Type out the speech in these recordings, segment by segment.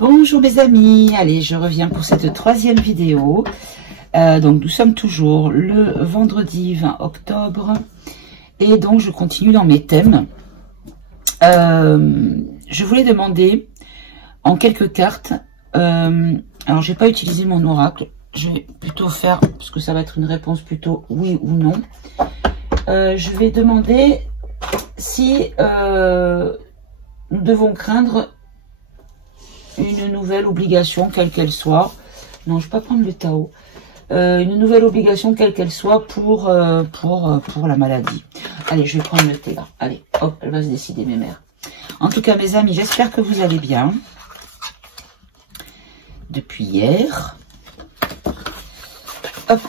Bonjour mes amis, allez je reviens pour cette troisième vidéo. Donc nous sommes toujours le vendredi 20 octobre et donc je continue dans mes thèmes. Je voulais demander en quelques cartes, alors j'ai pas utilisé mon oracle, je vais plutôt faire, parce que ça va être une réponse plutôt oui ou non. Je vais demander si nous devons craindre une nouvelle obligation, quelle qu'elle soit. Non, je ne vais pas prendre le Tao. Une nouvelle obligation, quelle qu'elle soit, pour la maladie. Allez, je vais prendre le thé là. Allez, hop, elle va se décider, mes mères. En tout cas, mes amis, j'espère que vous allez bien. Depuis hier. Hop.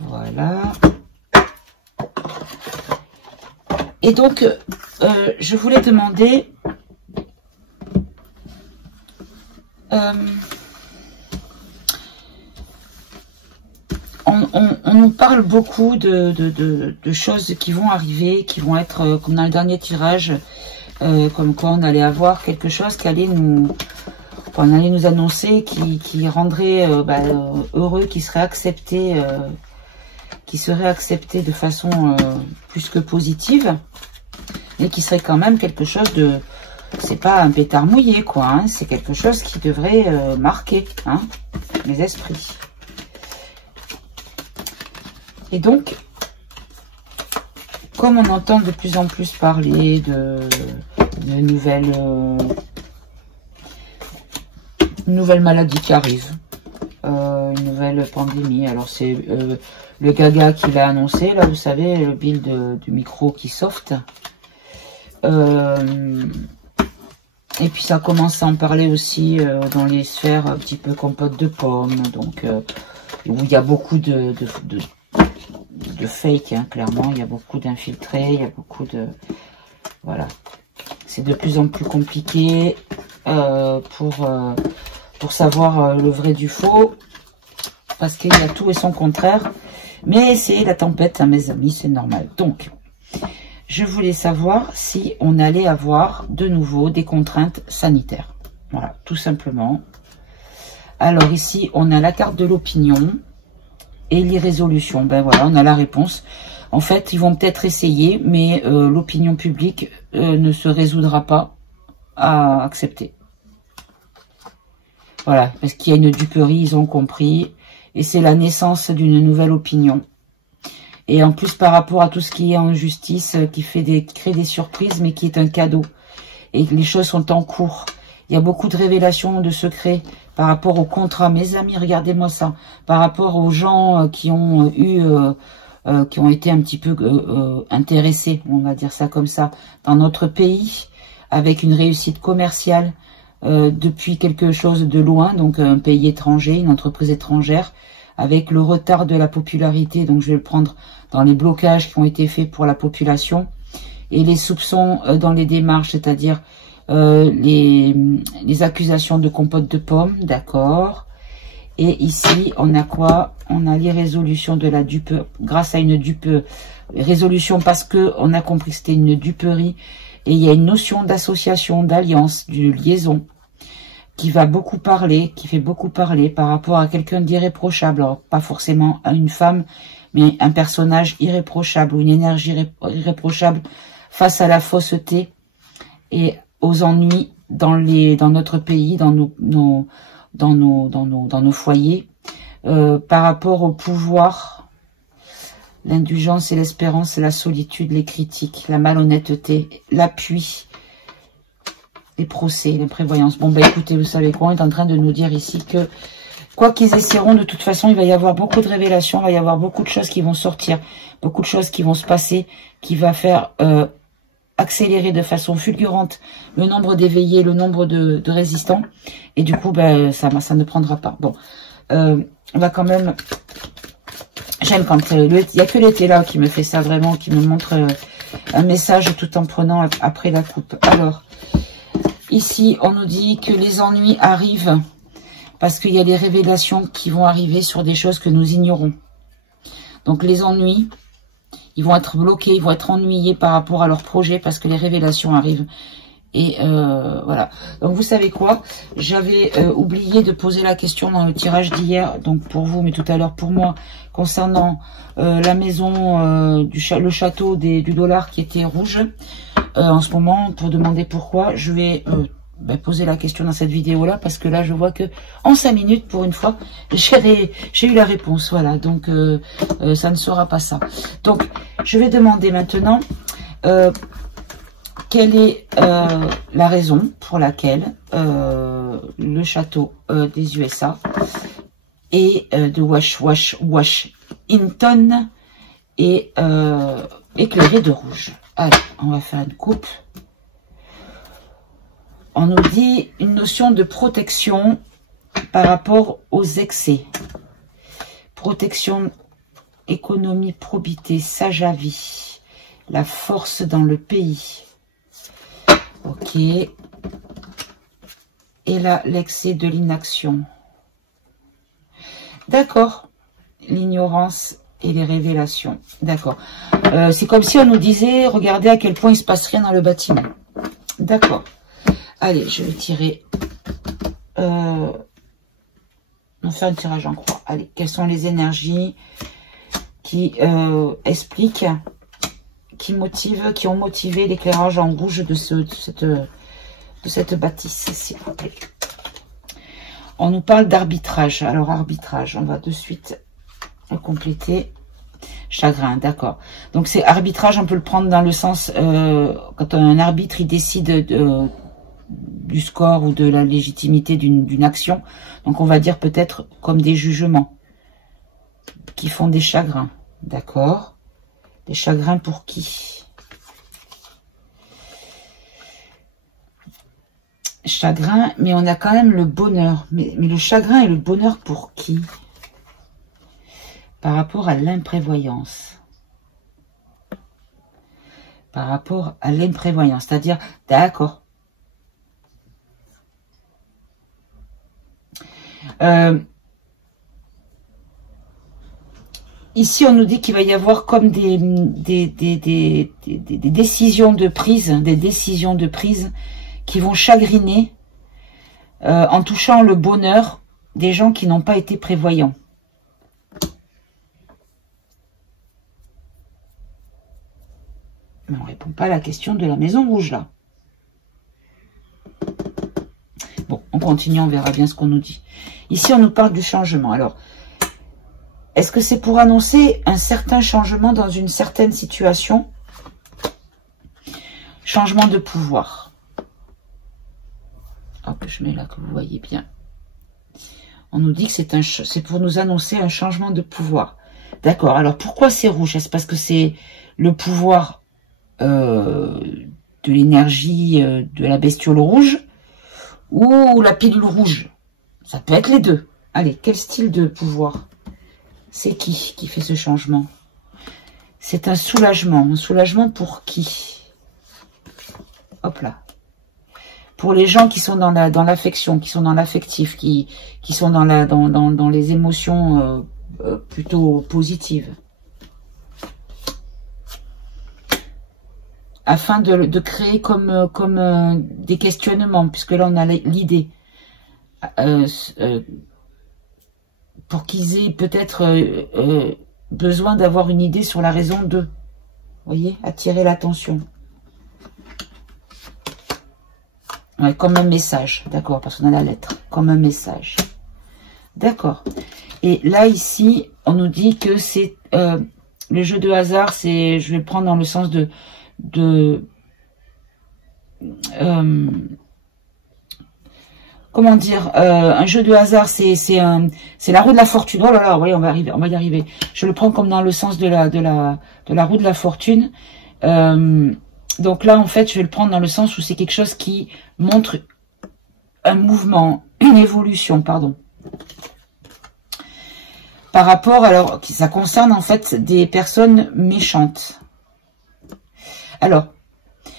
Voilà. Et donc, je voulais demander... on nous parle beaucoup de choses qui vont arriver, qui vont être, comme dans le dernier tirage, comme quoi on allait avoir quelque chose qui allait nous annoncer, qui rendrait heureux, qui serait accepté de façon plus que positive, et qui serait quand même quelque chose de... C'est pas un pétard mouillé, quoi. Hein, c'est quelque chose qui devrait marquer les esprits. Et donc, comme on entend de plus en plus parler de nouvelles maladies qui arrivent, une nouvelle pandémie. Alors c'est le gaga qui l'a annoncé, là, vous savez, le build du micro qui soft. Et puis ça commence à en parler aussi dans les sphères un petit peu compote de pommes, donc où il y a beaucoup de fake, hein, clairement, il y a beaucoup d'infiltrés, il y a beaucoup de... Voilà. C'est de plus en plus compliqué pour savoir le vrai du faux, parce qu'il y a tout et son contraire, mais c'est la tempête, hein, mes amis, c'est normal. Donc... je voulais savoir si on allait avoir de nouveau des contraintes sanitaires. Voilà, tout simplement. Alors ici, on a la carte de l'opinion et l'irrésolution. Ben voilà, on a la réponse. En fait, ils vont peut-être essayer, mais l'opinion publique ne se résoudra pas à accepter. Voilà, parce qu'il y a une duperie, ils ont compris. Et c'est la naissance d'une nouvelle opinion. Et en plus, par rapport à tout ce qui est en justice, qui crée des surprises, mais qui est un cadeau. Et les choses sont en cours. Il y a beaucoup de révélations de secrets par rapport aux contrats. Mes amis, regardez-moi ça. Par rapport aux gens qui ont qui ont été un petit peu intéressés, on va dire ça comme ça, dans notre pays, avec une réussite commerciale depuis quelque chose de loin, donc un pays étranger, une entreprise étrangère, avec le retard de la popularité, donc je vais le prendre dans les blocages qui ont été faits pour la population, et les soupçons dans les démarches, c'est-à-dire les accusations de compote de pommes, d'accord. Et ici, on a quoi? On a l'irrésolution de la dupe, grâce à une dupe, résolution parce que on a compris que c'était une duperie, et il y a une notion d'association, d'alliance, de liaison, qui va beaucoup parler, qui fait beaucoup parler par rapport à quelqu'un d'irréprochable. Alors, pas forcément à une femme, mais un personnage irréprochable ou une énergie irréprochable face à la fausseté et aux ennuis dans notre pays, dans nos foyers, par rapport au pouvoir, l'indulgence et l'espérance, la solitude, les critiques, la malhonnêteté, l'appui, les procès, les prévoyances. Bon, ben écoutez, vous savez quoi, on est en train de nous dire ici que, quoi qu'ils essaieront, de toute façon, il va y avoir beaucoup de révélations, il va y avoir beaucoup de choses qui vont sortir, beaucoup de choses qui vont se passer, qui va faire accélérer de façon fulgurante le nombre d'éveillés, le nombre de résistants, et du coup, ben, ça ne prendra pas. Bon, on va quand même... J'aime quand il n'y a que l'été là qui me fait ça vraiment, qui me montre un message tout en prenant après la coupe. Alors... ici, on nous dit que les ennuis arrivent parce qu'il y a des révélations qui vont arriver sur des choses que nous ignorons. Donc les ennuis, ils vont être bloqués, ils vont être ennuyés par rapport à leur projet parce que les révélations arrivent. Et voilà. Donc vous savez quoi, j'avais oublié de poser la question dans le tirage d'hier, donc pour vous, mais tout à l'heure pour moi, concernant la maison, le château du dollar qui était rouge. En ce moment, pour demander pourquoi, je vais poser la question dans cette vidéo-là, parce que là, je vois que en 5 minutes, pour une fois, j'ai eu la réponse. Voilà, donc ça ne sera pas ça. Donc, je vais demander maintenant... quelle est la raison pour laquelle le château des USA et de Washington est éclairé de rouge? Allez, on va faire une coupe. On nous dit une notion de protection par rapport aux excès. Protection, économie, probité, sage avis, la force dans le pays. Ok. Et là, l'excès de l'inaction. D'accord. L'ignorance et les révélations. D'accord. C'est comme si on nous disait, regardez à quel point il se passe rien dans le bâtiment. D'accord. Allez, je vais tirer. On va faire un tirage en croix. Allez, quelles sont les énergies qui expliquent, qui ont motivé l'éclairage en rouge de cette bâtisse, s'il vous plaît. On nous parle d'arbitrage. Alors, arbitrage, on va de suite compléter. Chagrin, d'accord. Donc, c'est arbitrage, on peut le prendre dans le sens, quand un arbitre, il décide du score ou de la légitimité d'une action. Donc, on va dire peut-être comme des jugements qui font des chagrins. D'accord. Des chagrins pour qui? Chagrin, mais on a quand même le bonheur. Mais le chagrin et le bonheur pour qui? Par rapport à l'imprévoyance. Par rapport à l'imprévoyance. C'est-à-dire, d'accord. Ici, on nous dit qu'il va y avoir comme des décisions de prise, qui vont chagriner en touchant le bonheur des gens qui n'ont pas été prévoyants. Mais on ne répond pas à la question de la maison rouge, là. Bon, on continue, on verra bien ce qu'on nous dit. Ici, on nous parle du changement. Alors, est-ce que c'est pour annoncer un certain changement dans une certaine situation? Changement de pouvoir. Hop, je mets là que vous voyez bien. On nous dit que c'est pour nous annoncer un changement de pouvoir. D'accord, alors pourquoi c'est rouge? Est-ce parce que c'est le pouvoir de l'énergie de la bestiole rouge ou la pilule rouge? Ça peut être les deux. Allez, quel style de pouvoir? C'est qui fait ce changement? C'est un soulagement. Un soulagement pour qui? Hop là. Pour les gens qui sont dans l'affection, qui sont dans l'affectif, qui sont dans les émotions plutôt positives. Afin de créer comme des questionnements, puisque là on a l'idée. Pour qu'ils aient peut-être besoin d'avoir une idée sur la raison de. Vous voyez, attirer l'attention. Ouais, comme un message, d'accord, parce qu'on a la lettre, comme un message. D'accord. Et là, ici, on nous dit que c'est le jeu de hasard, c'est, je vais le prendre dans le sens comment dire, un jeu de hasard, c'est la roue de la fortune. Oh là là, oui, on va y arriver. Je le prends comme dans le sens de la roue de la fortune. Donc là, en fait, je vais le prendre dans le sens où c'est quelque chose qui montre un mouvement, une évolution, pardon. Par rapport, alors, ça concerne en fait des personnes méchantes. Alors,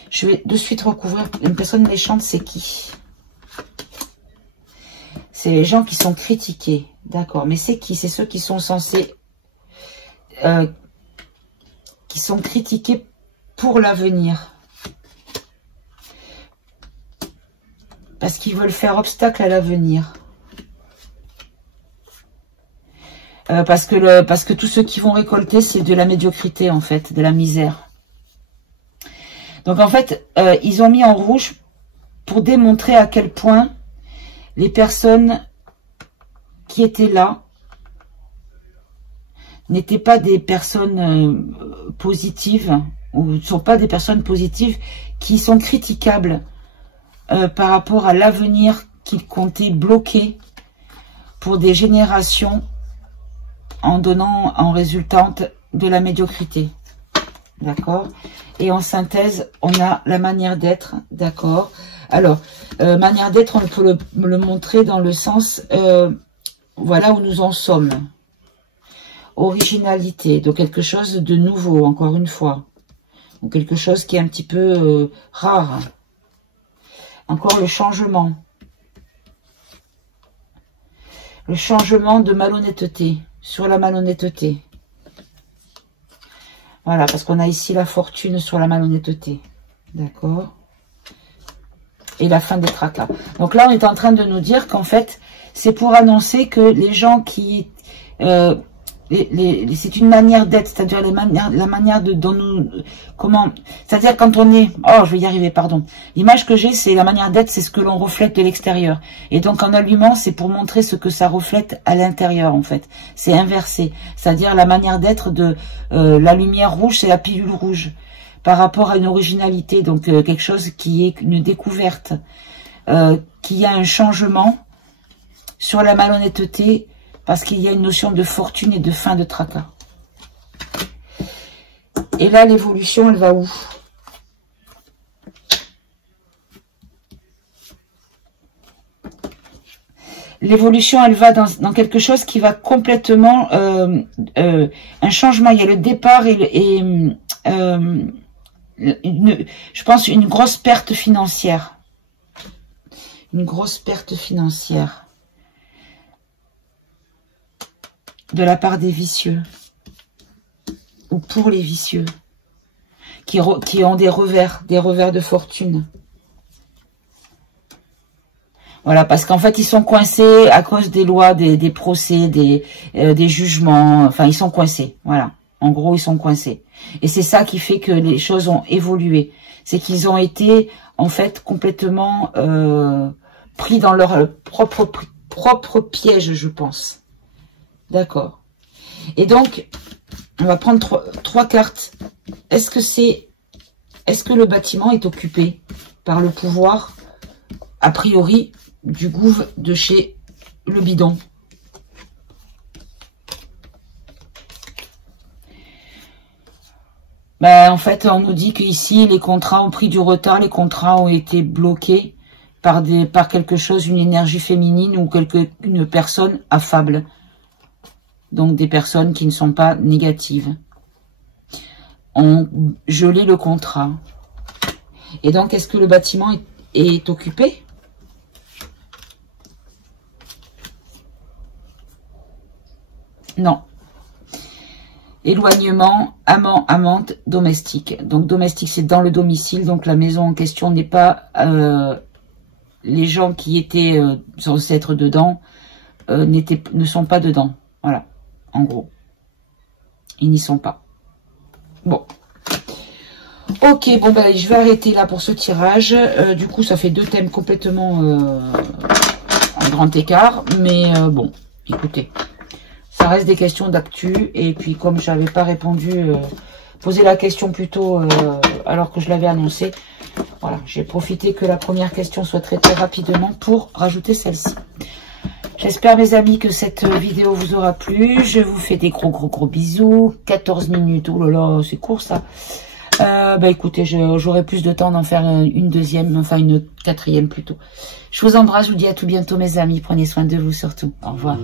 je vais de suite recouvrir une personne méchante, c'est qui? C'est les gens qui sont critiqués, d'accord. Mais c'est qui? C'est ceux qui sont censés, qui sont critiqués pour l'avenir. Parce qu'ils veulent faire obstacle à l'avenir. Parce que tous ceux qui vont récolter, c'est de la médiocrité, en fait, de la misère. Donc, en fait, ils ont mis en rouge pour démontrer à quel point les personnes qui étaient là n'étaient pas des personnes positives, ou ne sont pas des personnes positives qui sont critiquables par rapport à l'avenir qu'ils comptaient bloquer pour des générations en donnant en résultante de la médiocrité. D'accord? Et en synthèse, on a la manière d'être. D'accord? Alors, manière d'être, on peut le montrer dans le sens, voilà où nous en sommes. Originalité, donc quelque chose de nouveau, encore une fois. Ou quelque chose qui est un petit peu rare. Encore le changement. Le changement de malhonnêteté. Sur la malhonnêteté. Voilà, parce qu'on a ici la fortune sur la malhonnêteté. D'accord? Et la fin des tracas. Donc là, on est en train de nous dire qu'en fait, c'est pour annoncer que les gens qui... c'est une manière d'être, c'est-à-dire la manière de dont nous... Comment... C'est-à-dire quand on est... Oh, je vais y arriver, pardon. L'image que j'ai, c'est la manière d'être, c'est ce que l'on reflète de l'extérieur. Et donc en allumant, c'est pour montrer ce que ça reflète à l'intérieur, en fait. C'est inversé. C'est-à-dire la manière d'être de la lumière rouge, c'est la pilule rouge. Par rapport à une originalité, donc quelque chose qui est une découverte, qui a un changement sur la malhonnêteté, parce qu'il y a une notion de fortune et de fin de tracas. Et là, l'évolution, elle va où? L'évolution, elle va dans quelque chose qui va complètement... un changement. Il y a le départ je pense une grosse perte financière. Une grosse perte financière. De la part des vicieux. Ou pour les vicieux. Qui ont des revers de fortune. Voilà, parce qu'en fait, ils sont coincés à cause des lois, des procès, des jugements. Enfin, ils sont coincés. Voilà. En gros, ils sont coincés. Et c'est ça qui fait que les choses ont évolué. C'est qu'ils ont été, en fait, complètement pris dans leur propre piège, je pense. D'accord. Et donc, on va prendre trois cartes. Est-ce que le bâtiment est occupé par le pouvoir, a priori, du gouffre de chez le bidon? Ben, en fait, on nous dit qu'ici, les contrats ont pris du retard, les contrats ont été bloqués par quelque chose, une énergie féminine ou une personne affable. Donc, des personnes qui ne sont pas négatives. On gelé le contrat. Et donc, est-ce que le bâtiment est occupé? Non. Éloignement, amant, amante, domestique. Donc, domestique, c'est dans le domicile. Donc, la maison en question n'est pas... les gens qui étaient censés être dedans ne sont pas dedans. Voilà, en gros. Ils n'y sont pas. Bon. Ok, bon, ben, je vais arrêter là pour ce tirage. Du coup, ça fait deux thèmes complètement en grand écart. Mais bon, écoutez... Ça reste des questions d'actu. Et puis, comme je n'avais pas répondu, posé la question plus tôt alors que je l'avais annoncé, voilà, j'ai profité que la première question soit traitée rapidement pour rajouter celle-ci. J'espère, mes amis, que cette vidéo vous aura plu. Je vous fais des gros bisous. 14 minutes, oh là là, c'est court ça. Bah écoutez, j'aurai plus de temps d'en faire une deuxième, enfin une quatrième plutôt. Je vous embrasse, je vous dis à tout bientôt, mes amis. Prenez soin de vous surtout. Au revoir.